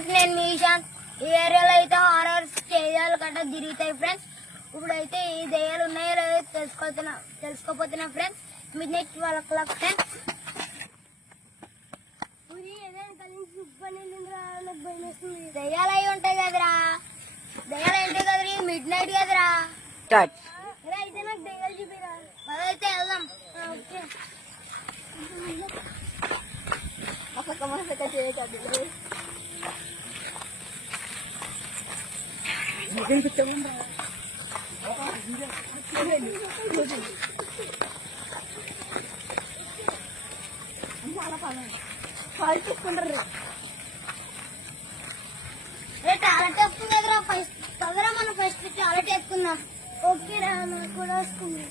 Friends, నేను మీ శాంత్. ఈ ఏరియాలో అయితే హారర్ దెయ్యాలు గట్ట తిరుగుతాయి ఫ్రెండ్స్. ఇప్పుడైతే ఈ దెయ్యాలు ఉన్నాయో లేదో తెలుసుకోపోతున్నా ఫ్రెండ్స్. Midnight 12 o'clock friends. దెయ్యాలు అయి ఉంటాయి కదరా, దెయ్యాలు ఏంటి కదరా, మిడ్నైట్ కదరా. అయితే నాకు దెయ్యాలు చూపిరా, అదైతే వెళ్దాం. టాలెట్ వేసుకుంది కదరా, ఫస్ట్ పదరా మనం ఫస్ట్ టాలెట్ వేసుకుందాం. ఓకే రా, నాకు కూడా వస్తుంది.